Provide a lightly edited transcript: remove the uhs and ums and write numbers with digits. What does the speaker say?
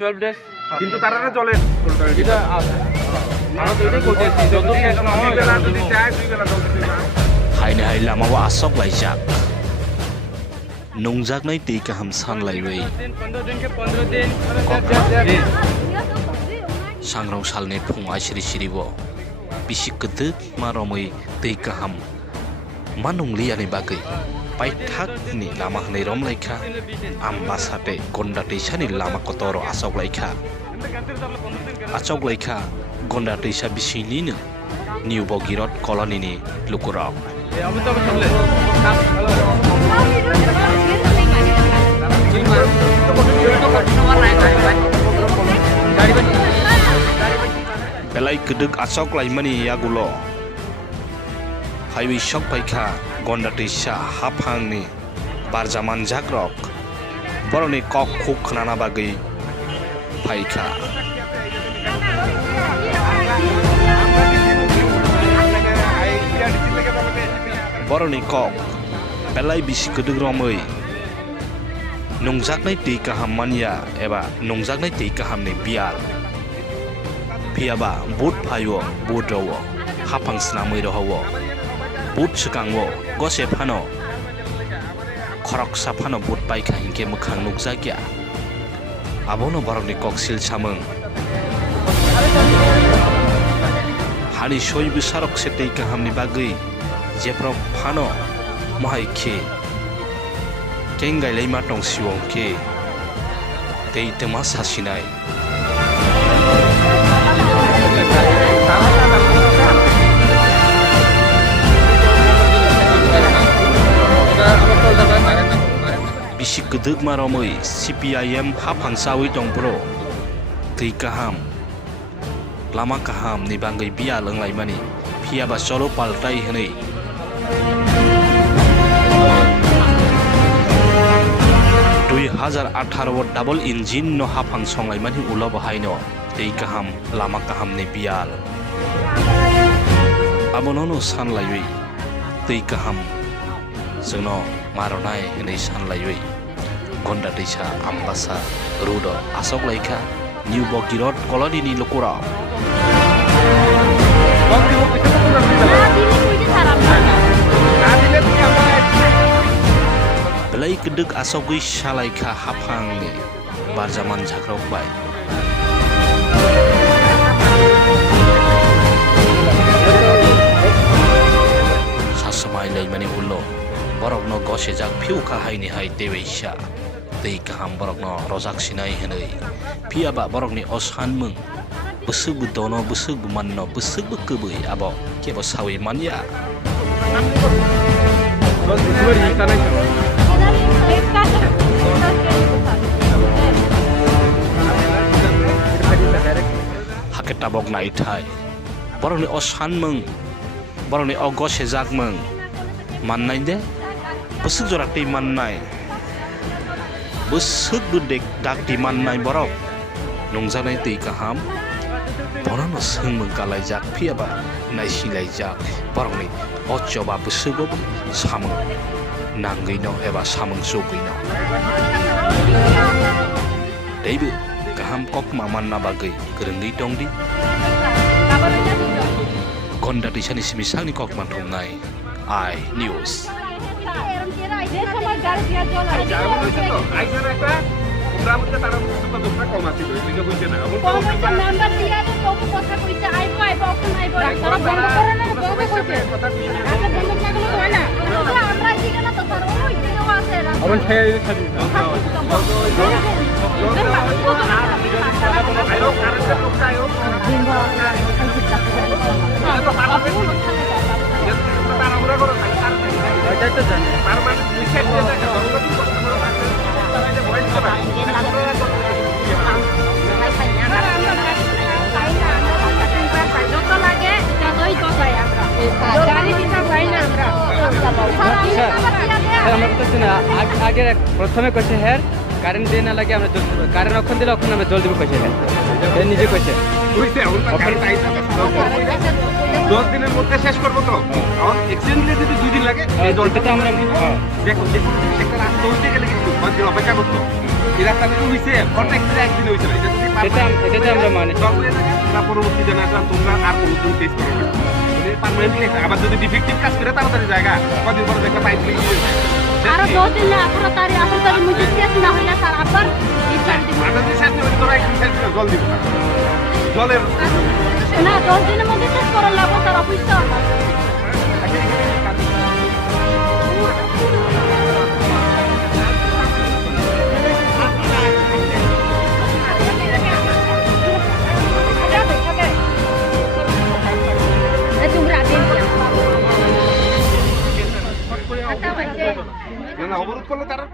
12 days কিন্তু তারা জলে এটা আমরা তো এটাই করতেছি যত বেলা যদি চায় 2 বেলা জল দিতে না haini hai lama wa asok laijak nongjak nai tei kaham san laiwei 15 दिन के 15 दिन sangrong salni phungai siri siri bo bisi kedek maromoi tei kaham manungli ani bagai pai thak ni lama hnei rom laikha ambasate gonda teisa ni lama kotoro asok laikha asok laikha gonda teisa bisini ni new bogirot colony ni lukurok अब तो चले belai kedek asok laimani yagulo highway shok paikha gonda teisa haphang ni barjaman jagrok boroni kok khuk khnana bagai paikha boroni kok belai bisi kedek romoi nongjaknai tei kaham mania eba nongjaknai tei kaham ni bial phiaba boot phayo boot rowo haphang snamoi rowo boot chikangwo gose phano khorok saphano boot paikha hingke mukhang nukjakya abono borokni koksil samung hani soi bisarok se tei kaham ni bagai jeprok phano mahai khe kengai leima tong siwong ke tei tema sasinai bisi kedek maromoi CPIM haphang sawi tong bro tei kaham lama kaham ni bangai bial englai mani phiaba solo paltai hnei 2018 double engine no haphang songlai mani ulo bahai no tei kaham lama kaham ni bial abono no sanlaiwi tei kaham jengno maronai hnei sanlaiwi gonda teisa ambasa rudo asok laika new bogirot colony ni lokura belai kedek asogui salaika haphang ni barjaman jagrok bai sasamai laimani ulo borokno gose jak phiuka haini hai teweisa tei kaham borokno rojak sinai hnei phiaba borokni osanmung busuk budono busuk bumanno busuk bukebui abo kebo sawi mania hake tabok nai thai borokni osanmung borokni ogose jakmung mannai de busuk jorak tei mannai busuk budek dak ti mannai borok nongjanai tei kaham borokno sengmung kalaijak phiaba naisilaijak borokni ochoba busugo samung nangino eba samung sugino deibu kaham kok mamanna bagai gerengei dongdi gonda disani simisangni kok manthongnai I news মোটামুটি তারা দুঃখটা কম আছে এদিকে বুঝছে না number দিয়া তো তবু কথা কইছে আইবো আইবো অখন আইবো তারা বন্ধ করে না বন্ধ করছে কথা কইছে আচ্ছা বন্ধ না করলে হয় না আমরা দিকে না তো তার ওই দিকেও আছে अपन छय खाली আয়ো কারেন্টের লোকটা আয়ো তাড়াহুড়া করো এটা তো জানি তার মানে বিশেষ যেটা আগে প্রথমে কইছে হের কারেন্ট দিয়ে না লাগে আমরা জল দিব কারেন্ট অখন দিলে অখন আমরা জল দিব কইছে হের নিজে কইছে বুঝতে এখন কারেন্ট আইছে 10 দিনের মধ্যে শেষ করব তো এক্সচেঞ্জে যদি 2 দিন লাগে এই জলটা আমরা দেখো দেখো সেটা রাত 10 দিকে গেলে কিন্তু অপেক্ষা করতে এই রাস্তাটা তো হইছে প্রত্যেক একদিন হইছে না। এটা আমরা মানি। পরবর্তী জেনারেশন তোমরা আর কোনো দিন ফেস করবে না। পার্মানেন্টলি আবার যদি ডিফেক্টিভ কাজ করে তাড়াতাড়ি জায়গা কদিন পরে দেখবে পাইপ লিক হয়ে যায়। আরো 10 দিন না 18 তারিখ মুঝে শেষ না হইলে স্যার আবার বিচার দিব আটাতে শেষ হলে তোরা একদিন শেষ করে জল দিব না। জলের না 10 দিনের মধ্যে শেষ করার লাগবে স্যার অফিসটা না অবরোধ করলে তারা